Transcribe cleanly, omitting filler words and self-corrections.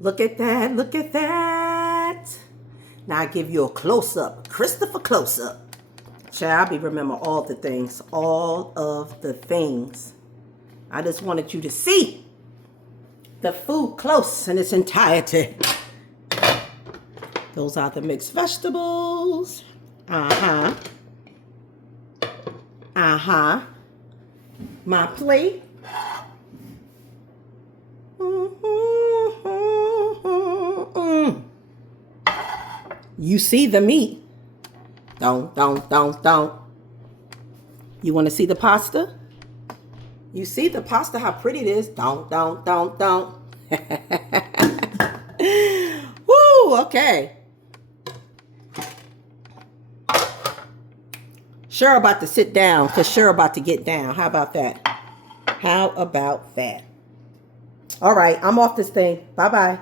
Look at that. Look at that. Now I give you a close-up. Christopher close-up. Child, I be remember all the things. All of the things. I just wanted you to see the food close in its entirety. Those are the mixed vegetables. Uh-huh. Uh-huh. My plate. You see the meat. Don't. You want to see the pasta? You see the pasta, how pretty it is. Don't. Woo, okay. Sure about to sit down, because sure about to get down. How about that? How about that? All right, I'm off this thing. Bye-bye.